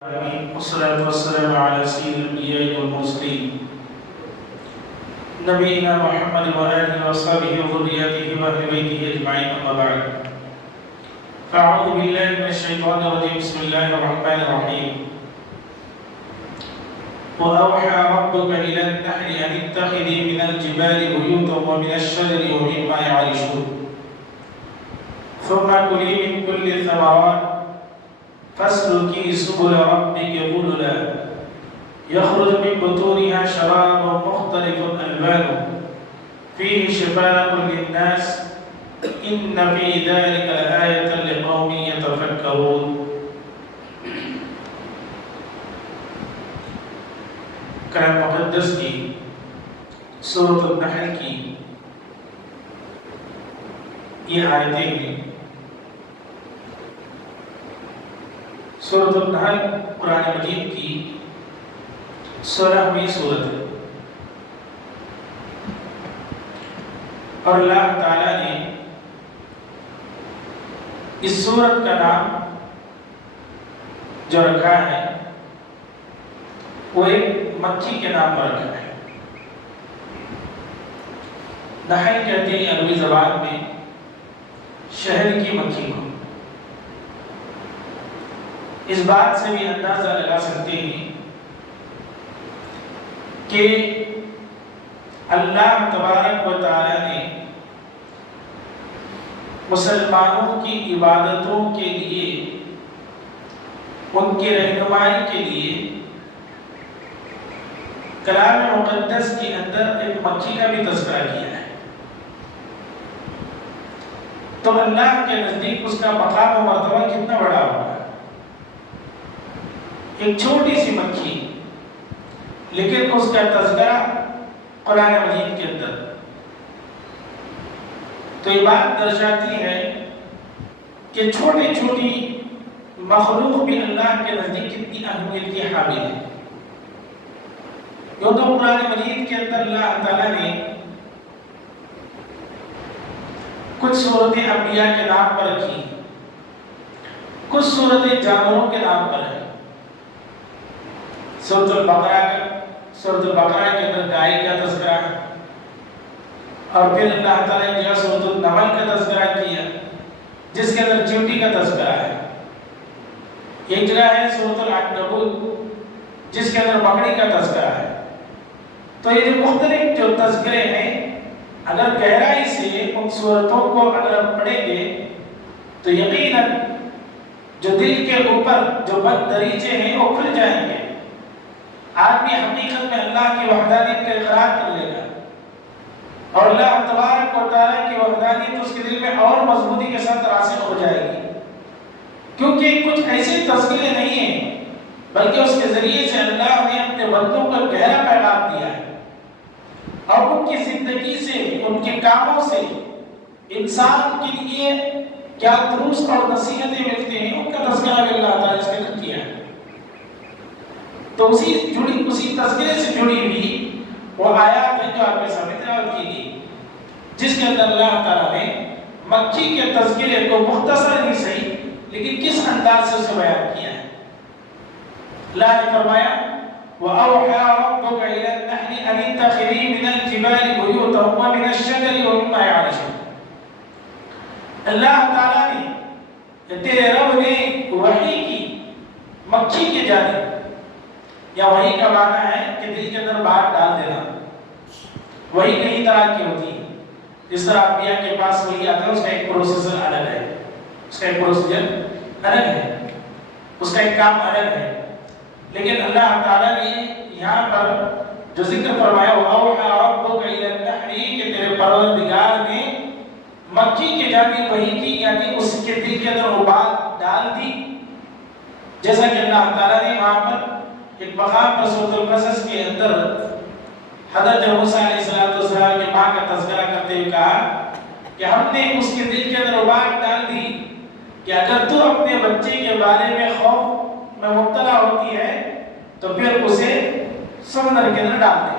والصلاة والسلام على سيد الأنبياء والمرسلين نبينا محمد وآله وصحبه وذريته وأهل بيته أجمعين أما بعد فأعوذ بالله من الشيطان الرجيم بسم الله الرحمن الرحيم وأوحى ربك إلى النحل أن اتخذي من الجبال بيوتا ومن الشجر ومما يعرشون ثم كلي من كل الثمرات فاسلكي سبل ربك ذللا يخرج من بطونها شراب مختلف ألوانه فيه شفاء للناس إن في ذلك لآية لقوم يتفكرون. کلام مقدس کی سورۃ النحل کی یہ آیتیں ہیں. سورۃ النحل قرآن مجید کی 16ویں سورت ہے اور اللہ تعالیٰ نے اس سورت کا نام جو رکھا ہے وہ ایک مکھی کے نام پر رکھا ہے. نحل کہتے ہیں عربی زبان میں شہر کی مکھی کو. اس بات سے بھی اندازہ لگا سکتے ہیں کہ اللہ تبارک و تعالی نے مسلمانوں کی عبادتوں کے لیے ان کی رہنمائی کے لیے کلام مقدس کے اندر ایک مکھی کا بھی تذکرہ کیا ہے. تو اللہ کے نزدیک اس کا مقام و مرتبہ کتنا بڑا ہوگا. ایک چھوٹی سی مکھی لیکن اس کا تذکرہ قرآن مجید کے اندر. تو یہ بات درشاتی ہے کہ چھوٹی چھوٹی مخلوق بھی اللہ کے نزدیک کتنی اہمیت کی حامل ہے. یوں تو قرآن مجید کے اندر اللہ تعالیٰ نے کچھ صورتیں انبیاء کے نام پر رکھی, کچھ صورتیں جانوروں کے نام پر ہیں. سورۃ البقرہ کے اندر گائے کا تذکرہ ہے اور پھر اللہ تعالیٰ نے سورۃ النمل کا تذکرہ کیا جس کے اندر چیونٹی کا تذکرہ ہے. ایک جگہ ہے سورۃ العنکبوت جس کے اندر بکری کا تذکرہ ہے. تو یہ جو مختلف جو تذکرے ہیں اگر گہرائی سے ان صورتوں کو اگر ہم پڑھیں گے تو یقیناً جو دل کے اوپر جو بد دریچے ہیں وہ کھل جائیں گے. آدمی حقیقت میں اللہ کی وحدانیت کا اقرار کر لے گا اور اللہ تبارک و تعالیٰ کی وحدانیت اس کے دل میں اور مضبوطی کے ساتھ راسخ ہو جائے گی. کیونکہ کچھ ایسے تذکرے نہیں ہیں بلکہ اس کے ذریعے سے اللہ نے اپنے بندوں کو گہرا پیغام دیا ہے اور ان کی زندگی سے ان کے کاموں سے انسان کے لیے کیا دروس اور نصیحتیں ملتے ہیں ان کا تذکرہ بھی اللہ تعالیٰ اس کے اندر کیا ہے. تو اسی تذکرے سے جڑی ہوئی وہ آیات ہیں جو آپ کے سامنے تلاوت کی گئی جس کے اندر اللہ تعالیٰ نے مکھی کے تذکرے کو مختصر ہی صحیح لیکن کس انداز سے اسے بیان کیا ہے. اللہ نے فرمایا وَأَوْحَى رَبُّكَ إِلَى النَّحْلِ أَنِ اتَّخِذِي مِنَ الْجِبَالِ بُيُوتًا وَمِنَ الشَّجَرِ وَمِمَّا يَعْرِشُونَ. اللہ تعالیٰ نے تیرے رب نے وحی کی مکھی کے جانب, یا وحی کا معنی ہے کہ دل کے اندر بات ڈال دینا. وحی کئی طرح کی ہوتی ہے. جس طرح انبیاء کے پاس وحی آتا ہے اس کا ایک پروسیسر الگ ہے, اس کا ایک پروسیجر الگ ہے, اس کا ایک کام الگ ہے. لیکن اللہ تعالیٰ نے یہاں پر جو ذکر فرمایا وَأَوْحَى رَبُّكَ إِلَى النَّحْلِ کہ تیرے پروردگار نے مکھی کے جانب وحی کی, یعنی اس کے دل کے اندر وہ بات ڈال دی. جیسا کہ اللہ تعالیٰ نے وہاں پر ایک مقام پر سورۃ القصص کے اندر حضرت موسیٰ علیہ السلام کی ماں کا تذکرہ کرتے ہوئے کہا کہ ہم نے اس کے دل کے اندر وہ بات ڈال دی کہ اگر تو اپنے بچے کے بارے میں خوف میں مبتلا ہوتی ہے تو پھر اسے سمندر کے اندر ڈال دے.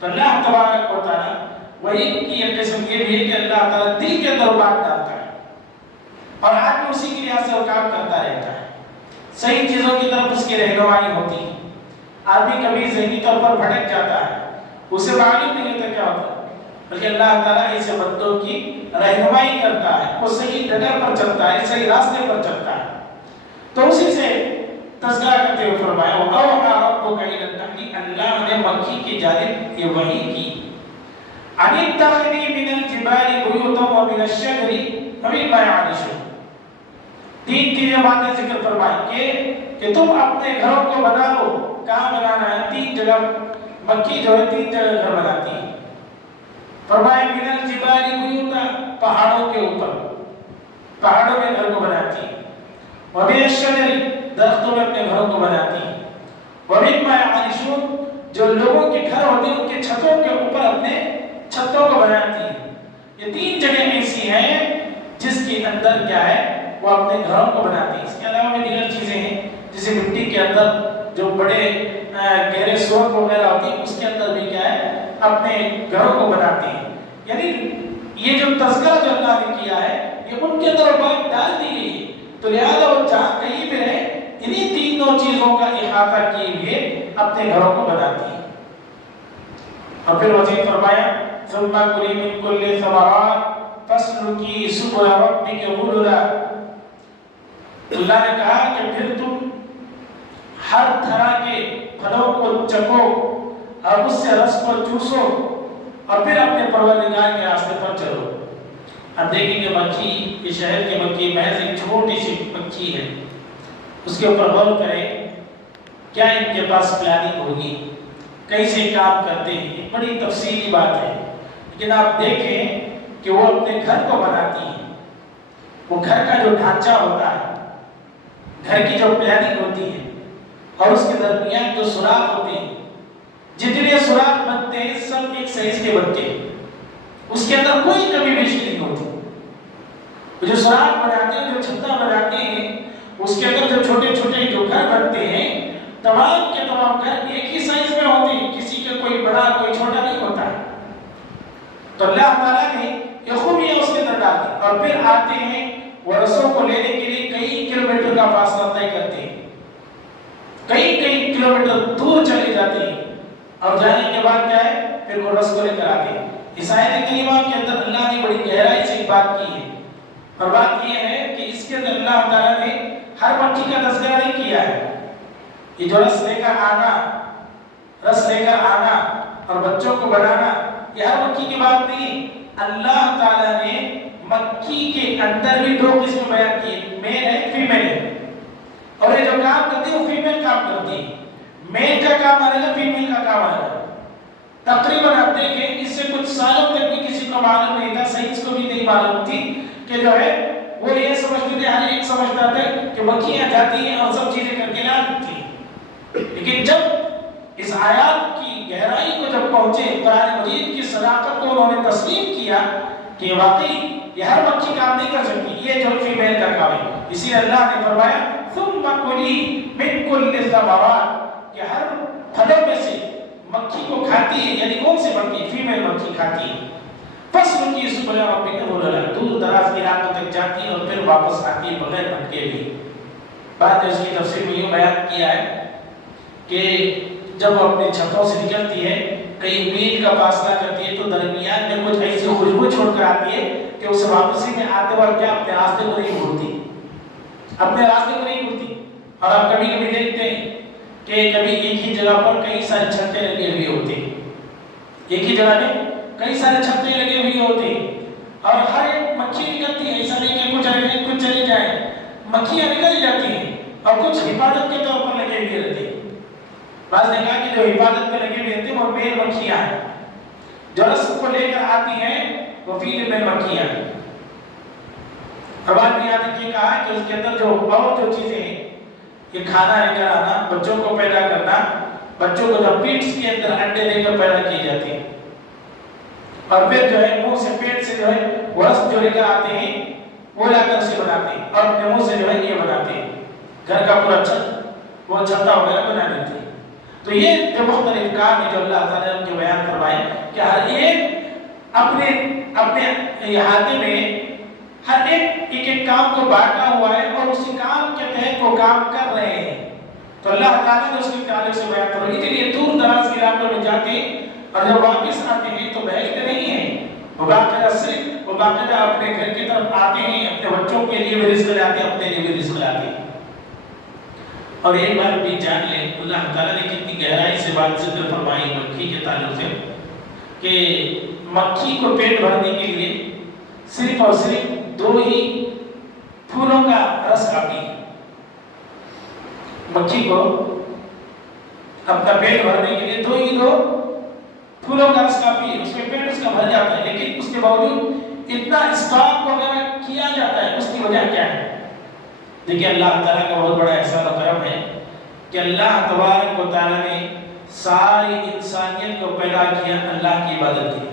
تو اللہ تبارک و تعالیٰ وہی کی ایک قسم یہ بھی ہے کہ اللہ تعالیٰ دل کے اندر بات ڈالتا ہے اور آدمی اسی کے لحاظ سے وہ کام کرتا رہتا ہے. صحیح چیزوں کی طرف اس کی کی رہنمائی ہوتی ہے. آدمی کبھی ذہنی طور پر بھٹک جاتا ہے, اسے معلوم نہیں ہوتا کیا ہوتا ہے, بلکہ اللہ تعالیٰ ایسے بندوں کی رہنمائی کرتا ہے, وہ صحیح ڈگر پر چلتا ہے, صحیح راستے پر چلتا ہے. تو اسی سے تذکرہ کرتے ہوئے فرمایا وَأَوْحَىٰ رَبُّكَ إِلَى النَّحْلِ, اللہ نے مکھی کی جانب یہ وحی کی, أَنِ اتَّخِذِي مِنَ الْجِبَالِ بُيُوتًا وَمِنَ الشَّجَرِ وَمِمَّا يَعْرِشُونَ. تین باتیں ذکر فرمائی کہ تم اپنے گھروں کو بنا لو. کہاں بنانا ہے؟ 3 جگہ. مکھی جو ہے 3 جگہ گھر بناتی ہے. فرمایا مِنَ الْجِبَالِ بُيُوتًا, پہاڑوں کے اوپر, پہاڑوں میں گھر کو بناتی ہے. وَمِنَ الشَّجَرِ, درختوں میں اپنے گھروں کو بناتی ہے. وَمِمَّا يَعْرِشُونَ, جو لوگوں کے گھر ہوتے ہیں ان کے چھتوں کے اوپر اپنے چھتوں کو بناتی ہے. یہ 3 جگہ ایسی ہیں جس کے اندر کیا ہے, وہ اپنے گھروں کو بناتی ہے. اس کے علاوہ بھی دیگر چیزیں ہیں, جیسے مٹی کے اندر جو بڑے گہرے سورخ وغیرہ ہوتی ہیں, اس کے اندر بھی کیا ہے, اپنے گھروں کو بناتی ہے. یعنی یہ جو تذکرہ جو اللہ نے کیا ہے, یہ ان کے اندر بات ڈال دی گئی ہے. تو لہذا وہ جہاں کہیں بھی رہے, انہی تینوں چیزوں کا احاطہ کیے ہوئے اپنے گھروں کو بناتی ہے. اور پھر مزید فرمایا ثم كُلِي مِن كُلِّ الثَّمَرَاتِ فَاسْلُكِي سُبُلَ رَبِّكَ ذُلُلًا. اللہ نے کہا کہ پھر تم ہر طرح کے پھلوں کو چکو اور اس سے رس کو چوسو اور پھر اپنے پروردگار کے راستے پر چلو. اب دیکھیں گے مکھی, یہ شہر کی مکھی محض ایک چھوٹی سی مکھی ہے, اس کے اوپر غور کریں کیا ان کے پاس پلاننگ ہوگی, کیسے کام کرتے ہیں, یہ بڑی تفصیلی بات ہے. لیکن آپ دیکھیں کہ وہ اپنے گھر کو بناتی ہیں. وہ گھر کا جو ڈھانچہ ہوتا ہے, گھر کی جو پلاننگ ہوتی ہے, اور اس کے درمیان جو سوراخ ہوتے ہیں, جتنے سوراخ بنتے ہیں سب ایک سائز کے بنتے ہیں, اس کے اندر کوئی کمی بیشی نہیں ہوتی. جو سوراخ بناتے ہیں, جو چھتا بناتے ہیں, اس کے اندر جو چھوٹے چھوٹے جو گھر بنتے ہیں, تمام کے تمام گھر ایک ہی سائز میں ہوتے ہیں, کسی کا کوئی بڑا کوئی چھوٹا نہیں ہوتا ہے. تو اللہ تعالیٰ نے یہ خوبیاں اس کے اندر ڈال دی. اور پھر آتے ہیں وہ رسوں کو لینے کے لیے کئی کلومیٹر کا فاصلہ طے کرتے ہیں, کئی کلومیٹر دور چلے جاتے ہیں, اور جانے کے بعد کیا ہے, پھر وہ رس کو لے کر آتے ہیں. اس آیت کریمہ کے اندر اللہ نے بڑی گہرائی سے بات کی ہے, اور بات یہ ہے کہ اس کے اندر اللہ تعالیٰ نے ہر مکھی کا تذکرہ نہیں کیا ہے. یہ جو رس لے کر آنا اور بچوں کو بنانا, یہ ہر مکھی کی بات نہیں. اللہ تعالیٰ نے مکھی کے اندر بھی 2 قسم بیان کی, میل ہے فیمیل ہے. اور یہ جو کام کرتی ہے وہ فیمیل کام کرتی ہے. میل کا کام آئے گا, فیمیل کا کام آئے گا. تقریباً آپ دیکھیں اس سے کچھ سالوں تک بھی کسی کو معلوم نہیں تھا, سائنس کو بھی نہیں معلوم تھی کہ جو ہے وہ یہ سمجھتے تھے, ہر ایک سمجھتا تھا کہ مکھیاں جاتی ہیں اور سب چیزیں کر کے لاتی ہیں. لیکن جب اس آیات کی گہرائی کو جب پہنچے, قرآن مجید کی صداقت کو انہوں نے تسلیم کیا کہ واقعی یہ ہر مکھی کام نہیں کر سکتی, یہ جو فیمیل کا کام ہے. اسی لیے اللہ نے فرمایا ثم كُلِي مِن كُلِّ الثَّمَرَاتِ, کہ ہر پھلوں میں سے مکھی کو کھاتی ہے. یعنی کون سی مکھی؟ فیمیل مکھی کھاتی ہے. فَاسْلُكِي سُبُلَ رَبِّكَ ذُلُلًا, دور دراز کے علاقوں تک جاتی ہے اور پھر واپس آتی ہے بغیر بھٹکے بھی. بعد میں اس کی تفسیر میں یہ بیان کیا ہے کہ جب وہ اپنے چھتوں سے نکلتی ہے, کئی میل کا فاصلہ کرتی ہے, تو درمیان میں کچھ ایسی خوشبو چھوڑ کر آتی ہے کہ اسے واپسی میں آتے وقت کیا اپنے راستے کو نہیں بھولتی, اپنے راستے کو نہیں بھولتی. اور آپ کبھی کبھی دیکھتے ہیں کہ کبھی ایک ہی جگہ پر کئی سارے چھتے لگے ہوئے ہوتے ہیں, ایک ہی جگہ میں کئی سارے چھتے لگے ہوئے ہوتے ہیں, اور ہر ایک مکھی نکلتی ہے. ایسا نہیں کہ کچھ چلے جائیں, مکھیاں نکل جاتی ہیں اور کچھ حفاظت کے طور پر لگے ہوئے رہتے ہیں. بعض نے کہا کہ جو حفاظت پہ لگے ہوئے رہتے ہیں وہ میل مکھیاں ہیں, جو رس کو لے کر آتی ہیں وہ فیمیل مکھیاں ہیں. اور بعد میں یہاں تک یہ کہا کہ اس کے اندر جو چیزیں ہیں, یہ کھانا لے کر آنا, بچوں کو پیدا کرنا, بچوں کو جو پیٹس کے اندر انڈے دے کر پیدا کیے جاتے ہیں, اور پھر جو ہے منہ سے پیٹ سے جو ہے وہ رس جو لے کر آتے ہیں وہ لا کر سے بناتے ہیں, اور اپنے منہ سے جو ہے یہ بناتے ہیں, گھر کا پورا چھت وہ چھتا وغیرہ بنا دیتے ہیں. تو یہ جو مختلف کام ہے جو اللہ تعالیٰ نے ان کے بیان کروائے کہ ہر ایک اپنے احاطے میں ہر ایک کام کو بانٹا ہوا ہے, اور اسی کام کے تحت وہ کام کر رہے ہیں. تو اللہ تعالیٰ نے اس کے تعلق سے بیان کرو. اس لیے دور دراز کے علاقوں میں جاتے اور جب واپس آتے ہیں تو بیٹھتے نہیں ہیں, وہ باقاعدہ اپنے گھر کی طرف آتے ہیں, اپنے بچوں کے لیے بھی رزق لاتے ہیں, اپنے لیے بھی رزق لاتے ہیں. اور ایک بار بھی جان لیں اللہ تعالیٰ نے کتنی گہرائی سے بات ذکر فرمائی مکھی کے تعلق سے کہ مکھی کو پیٹ بھرنے کے لیے صرف اور صرف 2 ہی پھولوں کا رس کافی ہے. مکھی کو اپنا پیٹ بھرنے کے لیے 2 ہی پھولوں کا رس کافی ہے, اس میں پیٹ اس کا بھر جاتا ہے. لیکن اس کے باوجود اتنا اسٹاک وغیرہ کیا جاتا ہے, اس کی وجہ کیا ہے؟ دیکھیں اللہ تعالیٰ کا بہت بڑا احسان و کرم ہے کہ اللہ تبارک و تعالیٰ نے ساری انسانیت کو پیدا کیا اللہ کی عبادت کے لیے.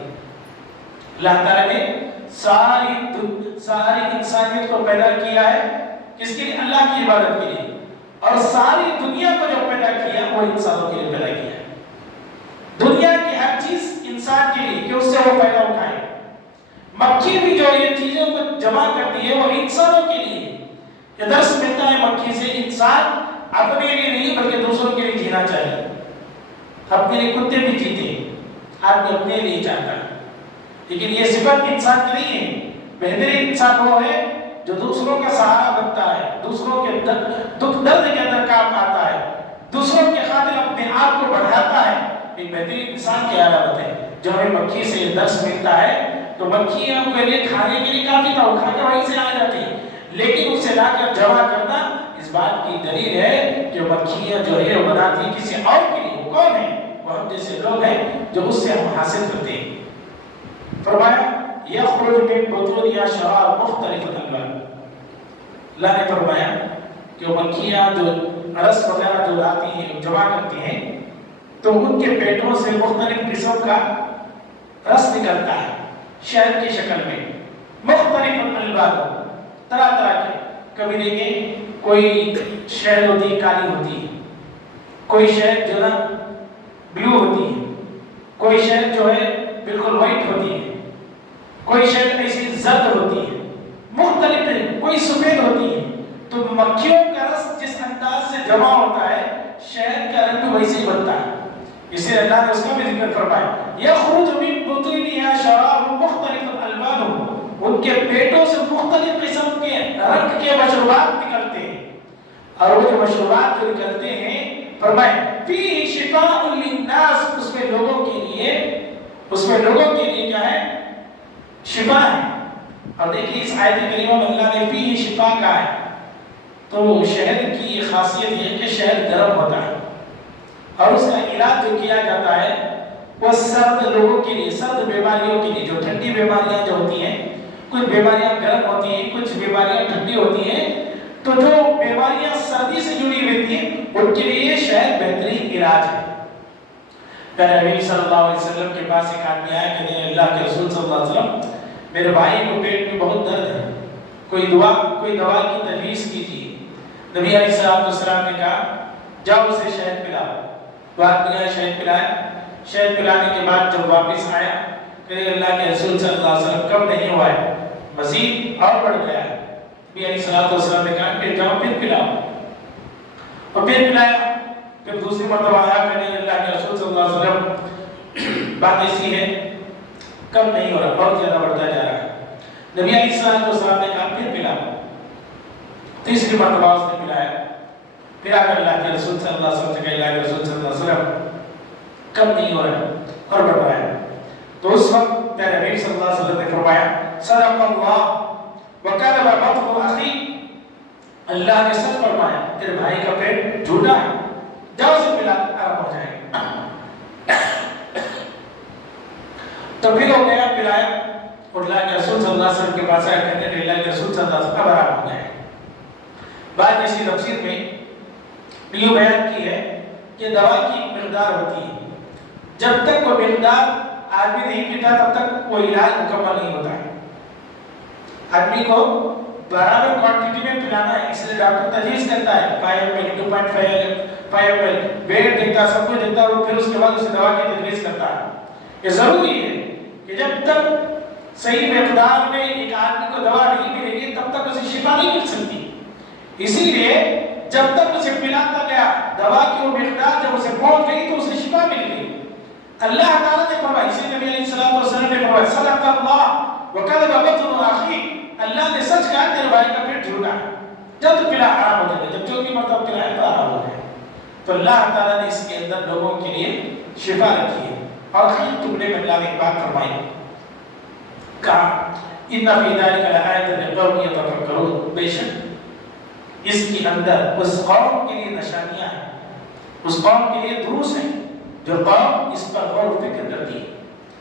اللہ تعالیٰ نے ساری انسانیت کو پیدا کیا ہے کس کے لیے؟ اللہ کی عبادت کے لیے. اور ساری دنیا کو جو پیدا کیا وہ انسانوں کے لیے پیدا کیا ہے. دنیا کی ہر چیز انسان کے لیے کہ اس سے وہ فائدہ اٹھائے. مکھی بھی جو یہ چیزوں کو جمع کرتی ہے وہ انسانوں کے لیے. یہ درس ملتا ہے مکھی سے انسان اپنے لیے نہیں بلکہ دوسروں کے لیے جینا چاہیے. اپنے لیے کتے بھی جیتے ہیں, آدمی اپنے لیے چاہتا ہے, لیکن یہ صفت انسان کی نہیں ہے. بہترین انسان وہ ہے جو دوسروں کا سہارا بنتا ہے, دوسروں کے دکھ درد کے اندر کام آتا ہے, دوسروں کے خاطر اپنے آپ کو بڑھاتا ہے. ایک بہترین انسان کی علامت ہے. جو ہمیں مکھی سے یہ درس ملتا ہے تو مکھیاں کے لیے کھانے کے لیے کافی تھا, وہ کھا کر وہیں سے آ جاتی, لیکن اسے لا کر جمع کرنا اس بات کی دلیل ہے کہ مکھیاں جو ہے وہ بناتی کسی اور کے لیے. وہ کون ہے؟ وہ ہم جیسے لوگ ہیں جو اس سے ہم حاصل کرتے ہیں. فرمایا یخرج من بطونها شراب مختلف الالوان. اللہ نے فرمایا کہ مکھیاں جو رس وغیرہ جو لاتی ہیں جمع کرتی ہیں تو ان کے پیٹوں سے مختلف قسم کا رس نکلتا ہے شہد کی شکل میں. مختلف الالوان, طرح طرح کے. کبھی دیکھیں کوئی شہد ہوتی ہے کالی ہوتی ہے, کوئی شہد جو نا بلو ہوتی ہے, کوئی شہد جو ہے بالکل وائٹ ہوتی ہے, کوئی شہد ایسی زرد ہوتی ہے, مختلف ہے, کوئی سفید ہوتی ہے. تو مکھیوں کا رس جس انداز سے جمع ہوتا ہے شہد کا رنگ ویسے ہی بنتا ہے. اسے اللہ نے اس کا بھی ذکر فرمایا یخرج من بطونها شراب مختلف الوان. ان کے پیٹوں سے مختلف قسم کے رنگ کے مشروبات نکلتے ہیں, اور وہ جو مشروبات جو نکلتے ہیں فرمائے فیہ شفاء للناس, اس میں لوگوں کے لیے کیا ہے؟ شفا ہے. اور دیکھیے اس آیت کریمہ میں اللہ نے فیہ شفا کہا ہے. تو شہد کی یہ خاصیت ہے کہ شہد گرم ہوتا ہے اور اس کا علاج جو کیا جاتا ہے وہ سرد لوگوں کے لیے, سرد بیماریوں کے لیے. جو ٹھنڈی بیماریاں جو ہوتی ہیں, کچھ بیماریاں گرم ہوتی ہیں, کچھ بیماریاں ٹھنڈی ہوتی ہیں, تو جو بیماریاں سردی سے جڑی ہوئی ہیں ان کے لیے شہد بہترین علاج ہے. پھر نبی صلی اللہ علیہ وسلم کے پاس ایک آدمی آیا کہ اللہ کے رسول صلی اللہ علیہ وسلم میرے بھائی کو پیٹ میں بہت درد ہے, کوئی دوا کی تجویز کیجیے. نبی علیہ السلام نے کہا جاؤ اسے شہد پلاؤ. وہ آدمی آیا, شہد پلایا. شہد پلانے کے بعد جب واپس آیا کہ اللہ کے رسول صلی اللہ علیہ وسلم کم نہیں ہوا ہے, مزید اور بڑھ گیا ہے. نبی علیہ السلام نے کہا کہ جاؤ پھر پلاؤ. اور پھر پلایا. پھر دوسری مرتبہ آیا کہ اللہ کے رسول صلی اللہ علیہ وسلم بات ایسی ہے کم نہیں ہو رہا, بہت زیادہ بڑھتا جا رہا ہے. نبی علیہ السلام نے کہا پھر پلاؤ. تیسری مرتبہ اس نے پلایا. پھر آ کر اللہ کے رسول صلی اللہ علیہ وسلم سے کہا اللہ کے رسول صلی اللہ علیہ وسلم کم نہیں ہو رہا اور بڑھ رہا ہے. تو اس وقت پیارے نبی صلی اللہ علیہ وسلم نے فرمایا صدق اللہ وکذب بطن اخی. اللہ نے سچ فرمایا, تیرے بھائی کا پیٹ جھوٹا ہے, جاؤ اسے پلا, آرام ہو جائے گا. تو پھر ہو گیا, پلایا. اور اللہ کے رسول صلی اللہ علیہ وسلم کے پاس آیا کہتے ہیں اللہ کے رسول صلی اللہ علیہ وسلم اب آرام ہو گئے. بعد اسی تفسیر میں یہ بیان کی ہے کہ دوا کی مقدار ہوتی ہے, جب تک وہ مقدار آدمی نہیں پیتا تب تک وہ علاج مکمل نہیں ہوتا ہے. آدمی کو برابر کوانٹٹی میں پلانا ہے, اس لیے ڈاکٹر تجویز کرتا ہے 5 ml 2.5 ml ویٹ دیکھتا ہے, سب کچھ دیکھتا ہے, اور پھر اس کے بعد اسے دوا کی تجویز کرتا ہے. یہ ضروری ہے کہ جب تک صحیح مقدار میں ایک آدمی کو دوا نہیں ملے گی تب تک اسے شفا نہیں مل سکتی. اسی لیے جب تک اسے پلاتا گیا دوا کی وہ مقدار جب اسے پہنچ گئی تو اسے شفا مل گئی. اللہ تعالیٰ نے فرمایا، اسی نبی علیہ الصلوۃ والسلام نے فرمایا صدق اللہ وکذب بطن اخیک، اللہ نے سچ کہا تیرے بھائی کا پیٹ جھوٹا ہے. جب تو پلا آرام ہو جائے، جب چوتھی مرتبہ پلائے تو آرام ہو جائے. تو اللہ تعالیٰ نے اس کے اندر لوگوں کے لیے شفا رکھی ہے. اور خیر ٹکڑے میں اللہ نے ایک بات فرمائی، کہا ان فی ذلک لآیۃ لقوم یتفکرون، بے شک اس کے اندر اس قوم کے لیے نشانیاں ہیں، اس قوم کے لیے دروس ہیں جو قوم اس پر غور و فکر کرتی ہے.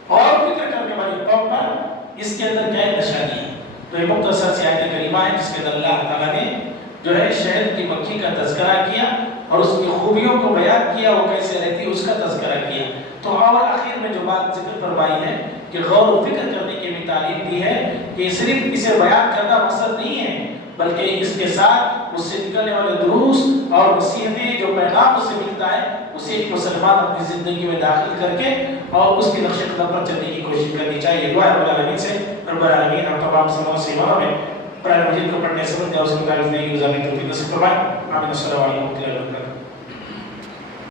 اور فکر کرنے والی قوم پر اس کے اندر کیا نشانی ہے. تو یہ مختصر سی آیت کریمہ ہے جس کے اندر اللہ تعالیٰ نے جو ہے شہد کی مکھی کا تذکرہ کیا اور اس کی خوبیوں کو بیان کیا، وہ کیسے رہتی ہے اس کا تذکرہ کیا. تو اور آخر میں جو بات ذکر فرمائی ہے کہ غور و فکر کرنے کی بھی تعلیم دی ہے کہ صرف اسے بیان کرنا مقصد نہیں ہے، بلکہ اس کے ساتھ اس سے نکلنے والے دروس اور نصیحتیں جو پیغام اس سے ملتا ہے اسے ایک مسلمان اپنی زندگی میں داخل کر کے اور اس کے نقش قدم پر چلنے کی کوشش کرنی چاہیے. دعا رب العالمین سے رب العالمین ہم تمام سیمانوں میں قرآن مجید کو پڑھنے سمجھنے اور اس کی تعریف نہیں گزارنے کی توفیق نصیب فرمائے. آمین. السلام علیکم ورحمۃ اللہ وبرکاتہ.